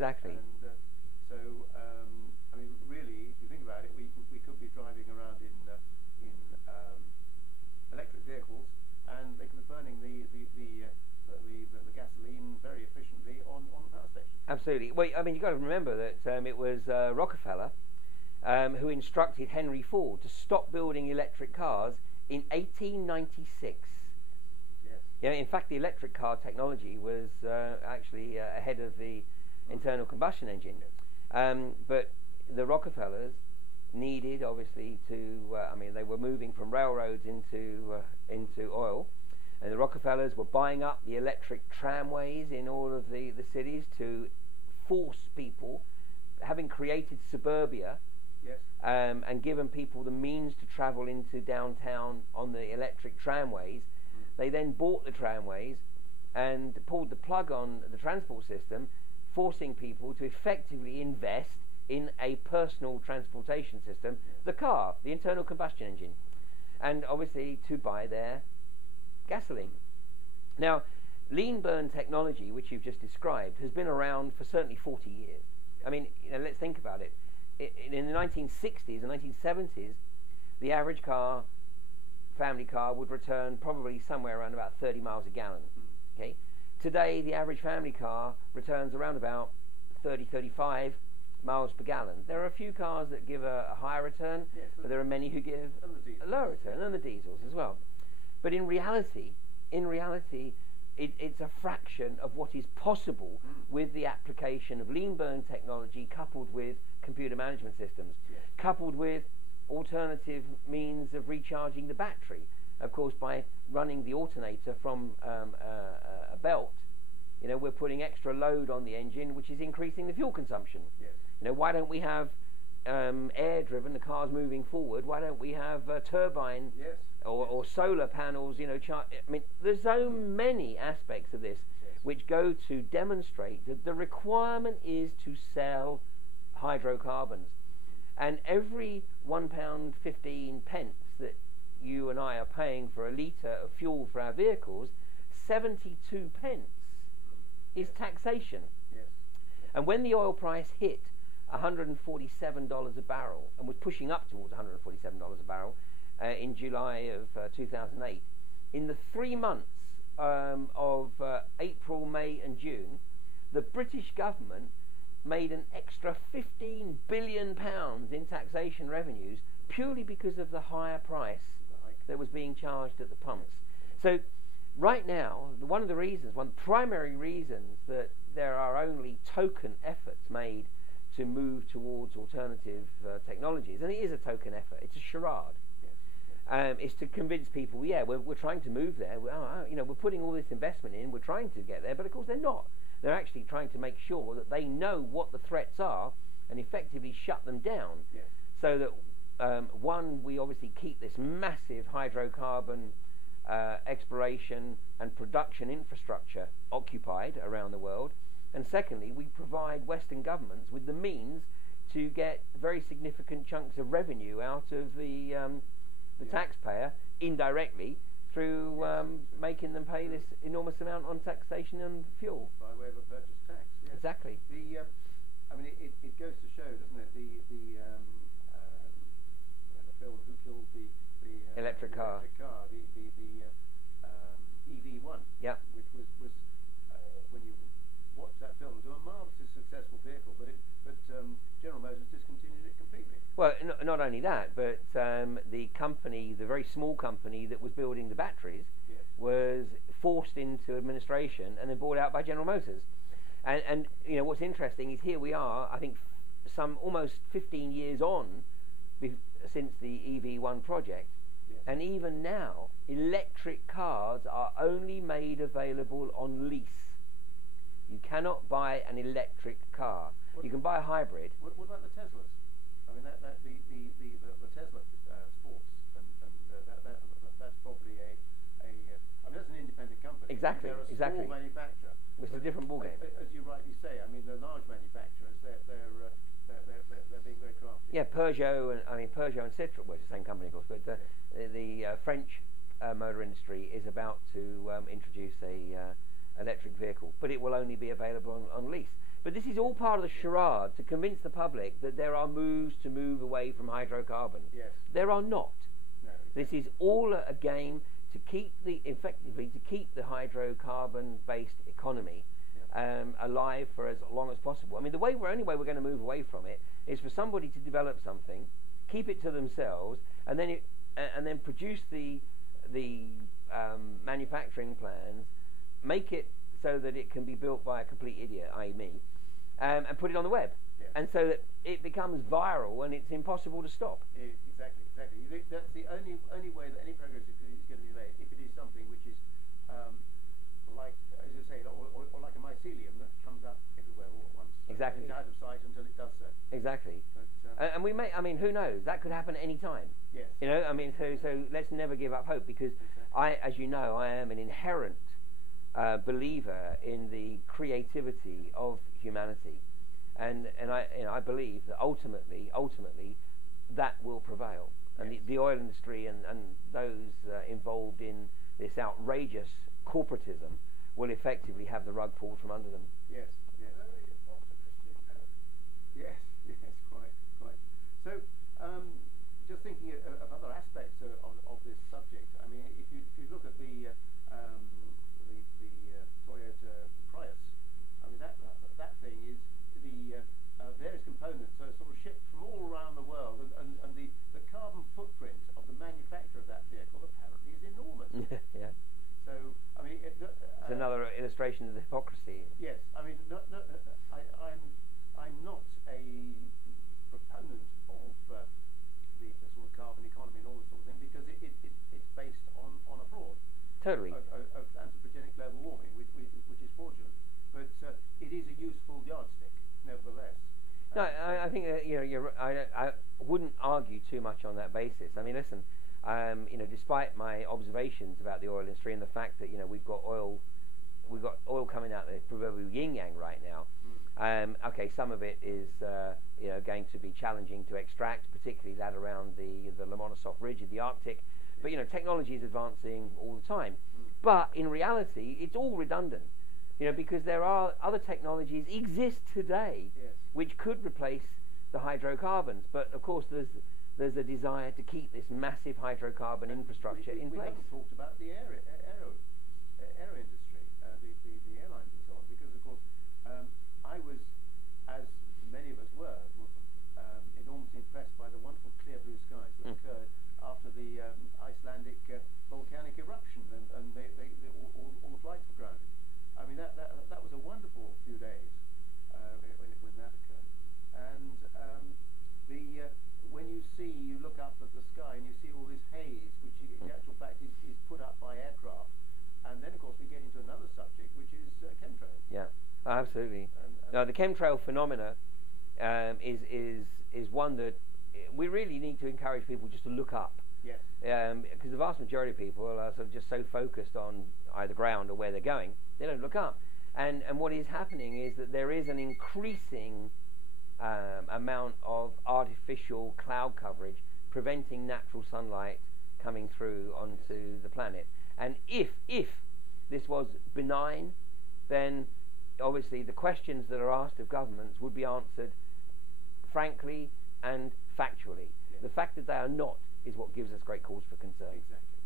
Exactly. And so, I mean, really, if you think about it, we could be driving around in electric vehicles, and they could be burning the gasoline very efficiently on the power station. Absolutely. Well, I mean, you've got to remember that it was Rockefeller who instructed Henry Ford to stop building electric cars in 1896. Yes. Yeah, in fact, the electric car technology was actually ahead of the internal combustion engine. But the Rockefellers needed, obviously, to. I mean, they were moving from railroads into oil, and the Rockefellers were buying up the electric tramways in all of the cities to force people, having created suburbia. Yes. And given people the means to travel into downtown on the electric tramways, they then bought the tramways and pulled the plug on the transport system, forcing people to effectively invest in a personal transportation system, the car, the internal combustion engine, and obviously to buy their gasoline. Now, lean burn technology, which you've just described, has been around for certainly 40 years. I mean, let's think about it. In the 1960s and 1970s, the average family car, would return probably somewhere around about 30 miles a gallon. Okay. Today, the average family car returns around about 30, 35 miles per gallon. There are a few cars that give a higher return, but there are many who give a lower return, and the diesels as well. But in reality, it's a fraction of what is possible with the application of lean burn technology, coupled with computer management systems, coupled with alternative means of recharging the battery. Of course, by running the alternator from a belt, we're putting extra load on the engine, which is increasing the fuel consumption. Why don't we have air-driven, the cars moving forward? Why don't we have turbine or solar panels? I mean, there's so many aspects of this which go to demonstrate that the requirement is to sell hydrocarbons, and every £1.15 that you and I are paying for a litre of fuel for our vehicles, 72 pence is taxation. And when the oil price hit $147 a barrel, and was pushing up towards $147 a barrel in July of 2008, in the 3 months of April, May and June, the British government made an extra £15 billion in taxation revenues purely because of the higher price that was being charged at the pumps. So right now, one of the primary reasons that there are only token efforts made to move towards alternative technologies, and it is a token effort, it's a charade, is to convince people, we're trying to move there, we're putting all this investment in, we're trying to get there, but of course they're not. They're actually trying to make sure that they know what the threats are and effectively shut them down, so that we obviously keep this massive hydrocarbon exploration and production infrastructure occupied around the world, and secondly, we provide Western governments with the means to get very significant chunks of revenue out of the taxpayer indirectly through making them pay this enormous amount on taxation and fuel. By way of a purchase tax. Yes. Exactly. I mean, it goes to show, doesn't it, the film Who Killed the electric car, the EV1, which was when you watch that film, it was a marvellously successful vehicle, but General Motors discontinued it completely. Well, not only that, but the company, the very small company that was building the batteries, was forced into administration and then bought out by General Motors. And what's interesting is here we are, I think, some almost 15 years on since the EV1 project, and even now, electric cars are only made available on lease. You cannot buy an electric car. You can buy a hybrid. What about the Teslas? I mean, the Tesla Sports, and that's probably I mean, that's an independent company. Exactly. They're a small manufacturer. It's a different ballgame. As you rightly say, I mean, the large manufacturers, they're being very crafty. Yeah, Peugeot and Citroën, well, it's the same company, of course, but the French motor industry is about to introduce a electric vehicle, but it will only be available on lease. But this is all part of the charade to convince the public that there are moves to move away from hydrocarbons. Yes. There are not. No, exactly. This is all a game to keep the hydrocarbon-based economy alive for as long as possible. I mean, the only way we're going to move away from it is for somebody to develop something, keep it to themselves, and then produce the manufacturing plans, make it so that it can be built by a complete idiot, i.e. me, and put it on the web. Yeah. And so that it becomes viral and it's impossible to stop. Exactly. That's the only way that any progress is going to be made, if it is something which is like, as you say, or like a mycelium that comes up everywhere all at once. Exactly. It's out of sight until it does so. Exactly. But, and we may, I mean, who knows? That could happen at any time. Yes. You know, I mean, so let's never give up hope, because as you know, I am an inherent believer in the creativity of humanity, and I believe that ultimately that will prevail, and the oil industry and those involved in this outrageous corporatism will effectively have the rug pulled from under them. Yes. Quite. So, just thinking of other aspects of this subject. I mean, if you look at the Toyota Prius, I mean that thing is the various components are sort of shipped from all around the world, and the carbon footprint of the manufacture of that vehicle apparently is enormous. Yeah. So, I mean, it's another illustration of the hypocrisy. Yes, I mean, I'm not a proponent of the sort of carbon economy and all this sort of thing, because it's based on a fraud. Totally. Of anthropogenic global warming, which is fraudulent. But it is a useful yardstick, nevertheless. No, I think I wouldn't argue too much on that basis. I mean, listen, despite my observations about the oil industry and the fact that we've got oil coming out the proverbial yin yang right now. Okay, some of it is going to be challenging to extract, particularly that around the Lomonosov Ridge of the Arctic. But technology is advancing all the time. But in reality, it's all redundant. Because there are other technologies exist today which could replace the hydrocarbons. But of course, there's a desire to keep this massive hydrocarbon infrastructure in place. We haven't talked about the aero industry, the airlines and so on, because of course I was, as many of us were, enormously impressed by the wonderful clear blue skies that occurred after the Icelandic volcanic eruption, and all the flights were grounded. I mean, that was a wonderful few days when that occurred. And when you look up at the sky and you see all this haze, which in actual fact is put up by aircraft, and then of course we get into another subject, which is chemtrails. Yeah, absolutely. Now the chemtrail phenomena is one that we really need to encourage people just to look up. Yes. Because the vast majority of people are sort of just so focused on either ground or where they're going, they don't look up. And what is happening is that there is an increasing amount of artificial cloud coverage preventing natural sunlight coming through onto the planet. And if this was benign, then obviously the questions that are asked of governments would be answered frankly and factually. The fact that they are not is what gives us great cause for concern. Exactly.